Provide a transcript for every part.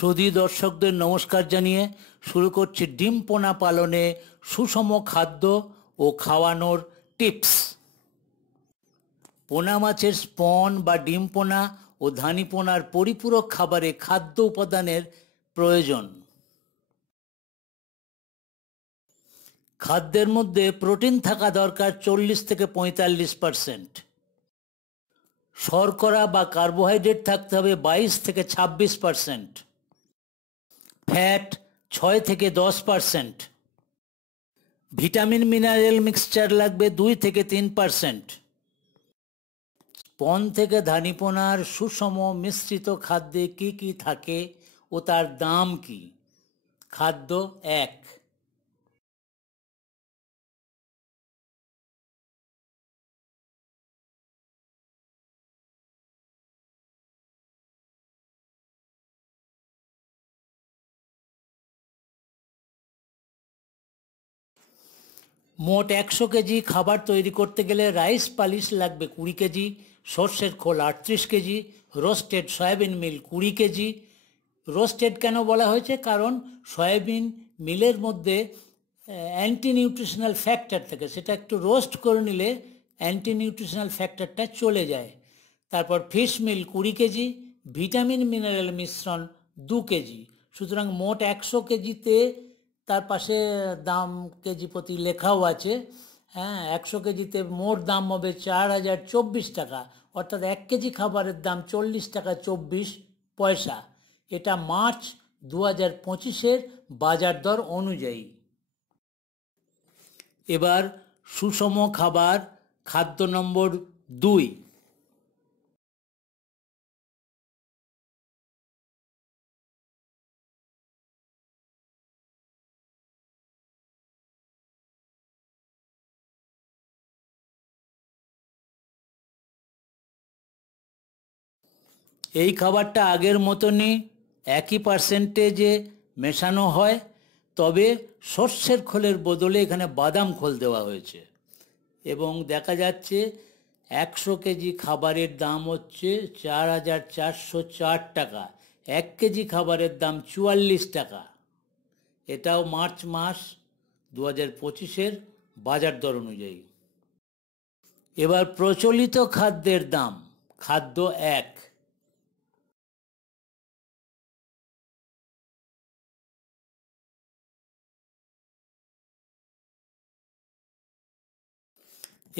সুধী দর্শকদের নমস্কার জানিয়ে শুরু করছি ডিম পোনা পালনে সুষম খাদ্য ও খাওয়ানোর টিপস। পোনা মাছের স্পন বা ডিম পোনা ও ধানি পোনার পরিপূরক খাবারে খাদ্য উপাদানের প্রয়োজন। খাদ্যের মধ্যে প্রোটিন থাকা দরকার 40 থেকে 45%। শর্করা বা কার্বোহাইড্রেট থাকতে হবে 22 থেকে 26%। ফ্যাট 6 থেকে 10%। ভিটামিন মিনারেল মিক্সচার লাগবে 2 থেকে 3%। স্পন থেকে ধানি পোনার সুষম মিশ্রিত খাদ্যে কি কি থাকে ও তার দাম কি? খাদ্য 1। মোট 100 কেজি খাবার তৈরি করতে গেলে রাইস পালিশ লাগবে 20 কেজি, সর্ষের খোল 38 কেজি, রোস্টেড সয়াবিন মিল 20 কেজি। রোস্টেড কেন বলা হয়েছে? কারণ সয়াবিন মিলের মধ্যে অ্যান্টি নিউট্রিশনাল ফ্যাক্টর থাকে, সেটা একটু রোস্ট করে নিলে অ্যান্টি নিউট্রিশনাল ফ্যাক্টরটা চলে যায়। তারপর fish meal 20 KG, vitamin mineral মিশ্রণ 2 কেজি। সুতরাং মোট 100 কেজিতে তার পাশে দাম কেজি প্রতি লেখাও আছে। 100 কেজিতে মোট দাম হবে 4024 টাকা, অর্থাৎ 1 কেজি খাবারের দাম 40 টাকা 24 পয়সা। এটা মার্চ 2025-এর বাজার দর অনুযায়ী। এবার সুষম খাবার খাদ্য নম্বর 2। এই খাবারটা আগের মতনই একই পার্সেন্টেজে মেশানো হয়, তবে সর্ষের খোলের বদলে এখানে বাদাম খোল দেওয়া হয়েছে। এবং দেখা যাচ্ছে 100 কেজি খাবারের দাম হচ্ছে 4404 টাকা, 1 কেজি খাবারের দাম 44 টাকা। এটাও মার্চ মাস 2025-এর বাজার দর অনুযায়ী। এবার প্রচলিত খাদ্যের দাম। খাদ্য 1।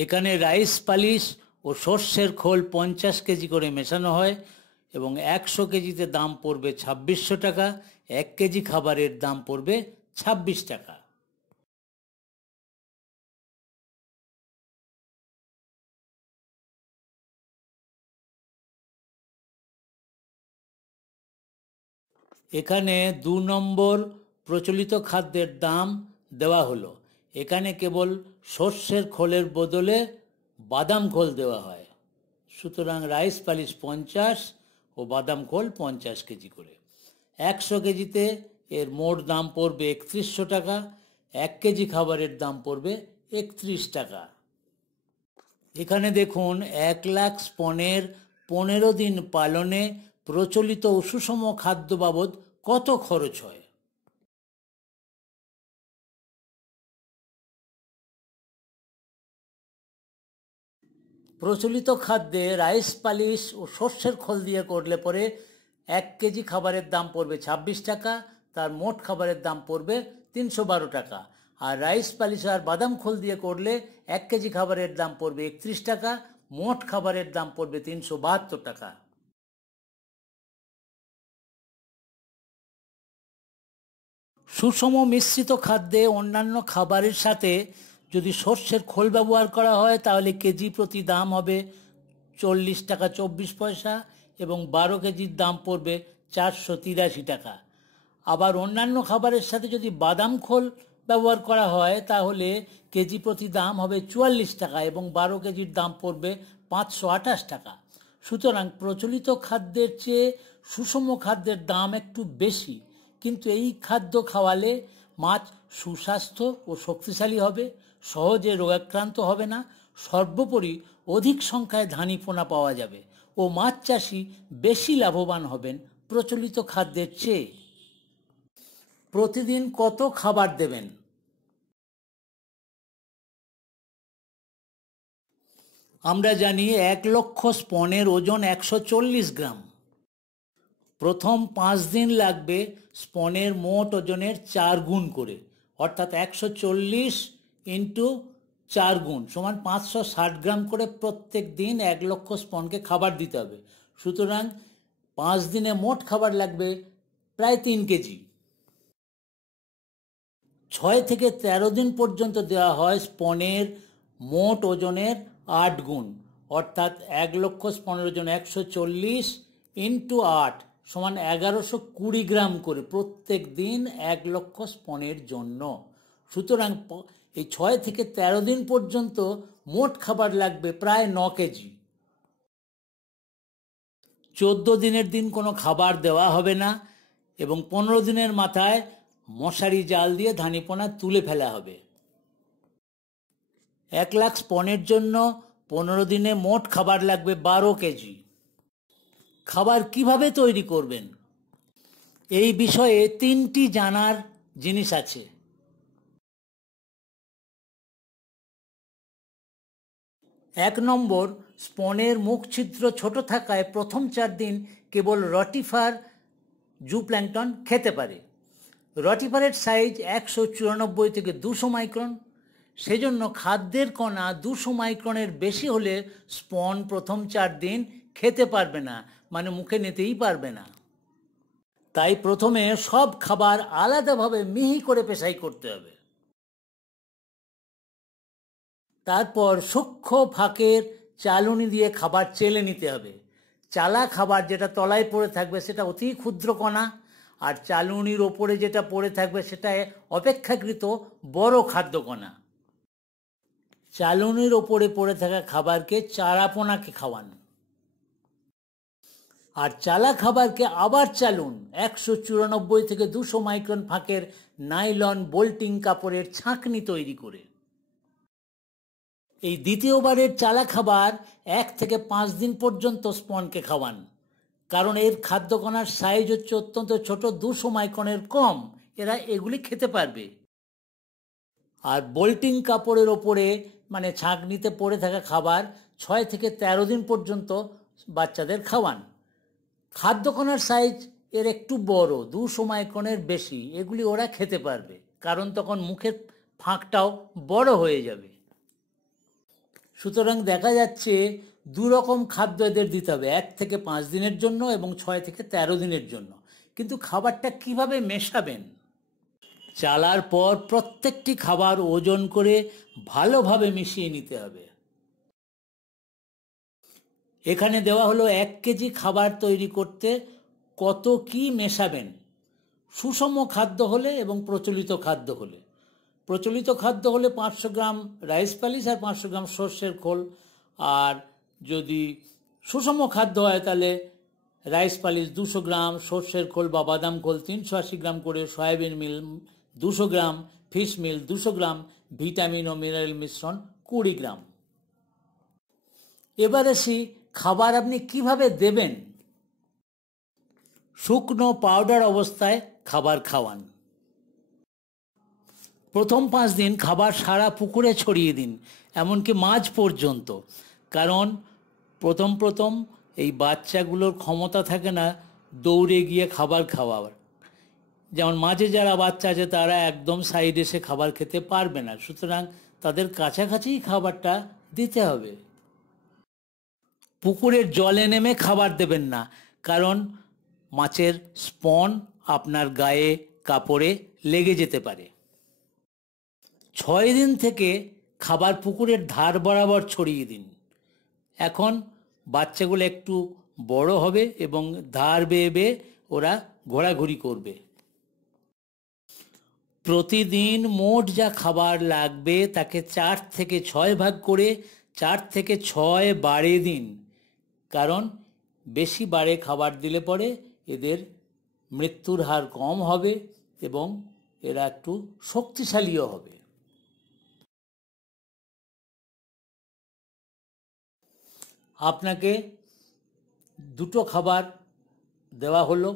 এখানে রাইস পালিশ ও সর্ষের খোল 50 কেজি করে মেশানো হয় এবং 100 কেজিতে দাম পড়বে 2600 টাকা, 1 কেজি খাবারের দাম পড়বে 26 টাকা। এখানে 2 নম্বর প্রচলিত খাদ্যের দাম দেওয়া হলো। এখানে কেবল সর্ষের খোলের বদলে বাদাম খোল দেওয়া হয়। সুতরাং রাইস পালিশ 50 ও বাদাম খোল 50 কেজি করে। 100 কেজিতে এর মোট দাম পড়বে 3100 টাকা, 1 কেজি খাবারের দাম পড়বে 31 টাকা। এখানে দেখুন 1 লাখ স্পনের 15 দিন পালনে প্রচলিত ও সুষম খাদ্য বাবদ কত খরচ হয়? প্রচলিত খাদ্যে রাইস পালিশ ও সর্ষের খোল দিয়ে করলে পরে 1 কেজি খাবারের দাম পড়বে 26 টাকা, তার মোট খাবারের দাম পড়বে 312 টাকা। আর রাইস পালিশ আর বাদাম খোল দিয়ে করলে 1 কেজি খাবারের দাম পড়বে 31 টাকা, মোট খাবারের দাম পড়বে 372 টাকা। সুষম মিশ্রিত খাদ্যে অন্যান্য খাবারের সাথে যদি সর্ষের খোল ব্যবহার করা হয় তাহলে কেজি প্রতি দাম হবে 40 টাকা 24 পয়সা এবং 12 কেজির দাম পড়বে 483 টাকা। আবার অন্যান্য খাবারের সাথে যদি বাদাম খোল ব্যবহার করা হয় তাহলে কেজি প্রতি দাম হবে 44 টাকা এবং 12 কেজির দাম পড়বে 528 টাকা। সুতরাং প্রচলিত খাদ্যের চেয়ে সুষম খাদ্যের দাম একটু বেশি, কিন্তু এই খাদ্য খাওয়ালে মাছ সুস্বাস্থ্য ও শক্তিশালী হবে, সহজে রোগাক্রান্ত হবে না, সর্বোপরি অধিক সংখ্যায় ধানি পোনা পাওয়া যাবে ও মাছ চাষি বেশি লাভবান হবেন প্রচলিত খাদ্যের চেয়ে। প্রতিদিন কত খাবার দেবেন? আমরা জানি 1,00,000 স্পনের ওজন 140 গ্রাম। প্রথম 5 দিন লাগবে স্পনের মোট ওজনের 4 গুণ করে, অর্থাৎ 140 ইন্টু 4 গুণ সমান 560 গ্রাম করে প্রত্যেক দিন 1,00,000 স্পনকে খাবার দিতে হবে। সুতরাং 5 দিনে মোট খাবার লাগবে প্রায় 3 কেজি। 6 থেকে 13 দিন পর্যন্ত দেওয়া হয় স্পনের মোট ওজনের 8 গুণ, অর্থাৎ 1,00,000 স্পনের ওজন 140 ইন্টু 8 সমান 1120 গ্রাম করে প্রত্যেক দিন 1,00,000 স্পনের জন্য। সুতরাং এই 6 থেকে 13 দিন পর্যন্ত মোট খাবার লাগবে প্রায় 9 কেজি। 14 দিনের দিন কোনো খাবার দেওয়া হবে না এবং 15 দিনের মাথায় মশারি জাল দিয়ে ধানিপোনা তুলে ফেলা হবে। 1,00,000 স্পনের জন্য 15 দিনে মোট খাবার লাগবে 12 কেজি। খাবার কিভাবে তৈরি করবেন? এই বিষয়ে 3টি জানার জিনিস আছে। 1 নম্বর, স্পনের মুখ ছিদ্র ছোট থাকায় প্রথম 4 দিন কেবল রটিফার জুপ্ল্যাঙ্কটন খেতে পারে। রটিফারের সাইজ 194 থেকে 200 মাইক্রন। সেজন্য খাদ্যের কণা 200 মাইক্রনের বেশি হলে স্পন প্রথম 4 দিন খেতে পারবে না, মানে মুখে নিতেই পারবে না। তাই প্রথমে সব খাবার আলাদাভাবে মিহি করে পেশাই করতে হবে। তারপর সূক্ষ্ম ফাঁকের চালুনি দিয়ে খাবার চেলে নিতে হবে। চালা খাবার যেটা তলায় পড়ে থাকবে সেটা অতি ক্ষুদ্র কণা, আর চালুনির ওপরে যেটা পড়ে থাকবে সেটা অপেক্ষাকৃত বড় খাদ্যকণা। চালুনির ওপরে পড়ে থাকা খাবারকে চারাপোনাকে খাওয়ান, আর চালা খাবারকে আবার চালুন 194 থেকে 200 মাইক্রন ফাঁকের নাইলন বোল্টিং কাপড়ের ছাঁকনি তৈরি করে। এই দ্বিতীয়বারের চালা খাবার 1 থেকে 5 দিন পর্যন্ত স্পনকে খাওয়ান, কারণ এর খাদ্যকণার সাইজ হচ্ছে অত্যন্ত ছোট, 200 মাইক্রনের কম, এরা এগুলি খেতে পারবে। আর বোল্টিং কাপড়ের ওপরে মানে ছাঁকনিতে পড়ে থাকা খাবার 6 থেকে 13 দিন পর্যন্ত বাচ্চাদের খাওয়ান। খাদ্যকণার সাইজ এর একটু বড়, 200 মাইক্রনের বেশি, এগুলি ওরা খেতে পারবে, কারণ তখন মুখের ফাঁকটাও বড় হয়ে যাবে। সুতরাং দেখা যাচ্ছে 2 রকম খাদ্য এদের দিতে হবে, 1 থেকে 5 দিনের জন্য এবং 6 থেকে 13 দিনের জন্য। কিন্তু খাবারটা কিভাবে মেশাবেন? চালার পর প্রত্যেকটি খাবার ওজন করে ভালোভাবে মিশিয়ে নিতে হবে। এখানে দেওয়া হলো 1 কেজি খাবার তৈরি করতে কত কি মেশাবেন। সুষম খাদ্য হলে এবং প্রচলিত খাদ্য হলে, প্রচলিত খাদ্য হলে 500 গ্রাম রাইস পালিশ আর 500 গ্রাম সর্ষের খোল, আর যদি সুষম খাদ্য হয় তাহলে রাইস পালিশ 200 গ্রাম, সর্ষের খোল বা বাদাম খোল 380 গ্রাম করে, সয়াবিন মিল 200 গ্রাম, ফিশ মিল 200 গ্রাম, ভিটামিন ও মিনারেল মিশ্রণ 20 গ্রাম। এবার আসি খাবার আপনি কিভাবে দেবেন। শুকনো পাউডার অবস্থায় খাবার খাওয়ান। প্রথম 5 দিন খাবার সারা পুকুরে ছড়িয়ে দিন, এমনকি মাঝ পর্যন্ত, কারণ প্রথম এই বাচ্চাগুলোর ক্ষমতা থাকে না দৌড়ে গিয়ে খাবার খাওয়ার। যেমন মাঝে যারা বাচ্চা আছে তারা একদম সাইডে এসে খাবার খেতে পারবে না, সুতরাং তাদের কাছাকাছি খাবারটা দিতে হবে। পুকুরের জলে নেমে খাবার দেবেন না, কারণ মাছের স্পন আপনার গায়ে কাপড়ে লেগে যেতে পারে। 6 দিন থেকে খাবার পুকুরের ধার বরাবর ছড়িয়ে দিন। এখন বাচ্চাগুলো একটু বড় হবে এবং ধার বেয়ে বেয়ে ওরা ঘোরাঘুরি করবে। প্রতিদিন মোট যা খাবার লাগবে তাকে 4 থেকে 6 ভাগ করে 4 থেকে 6 বারে দিন, কারণ বেশি বারে খাবার দিলে পরে এদের মৃত্যুর হার কম হবে এবং এরা একটু শক্তিশালীও হবে। আপনাকে দুটো খাবার দেওয়া হলো,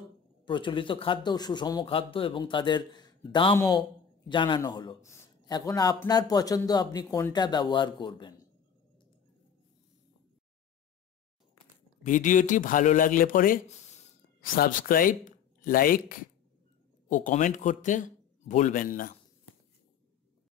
প্রচলিত খাদ্য, সুষম খাদ্য এবং তাদের দামও জানানো হলো। এখন আপনার পছন্দ, আপনি কোনটা ব্যবহার করবেন। ভিডিওটি ভালো লাগলে পরে সাবস্ক্রাইব, লাইক ও কমেন্ট করতে ভুলবেন না।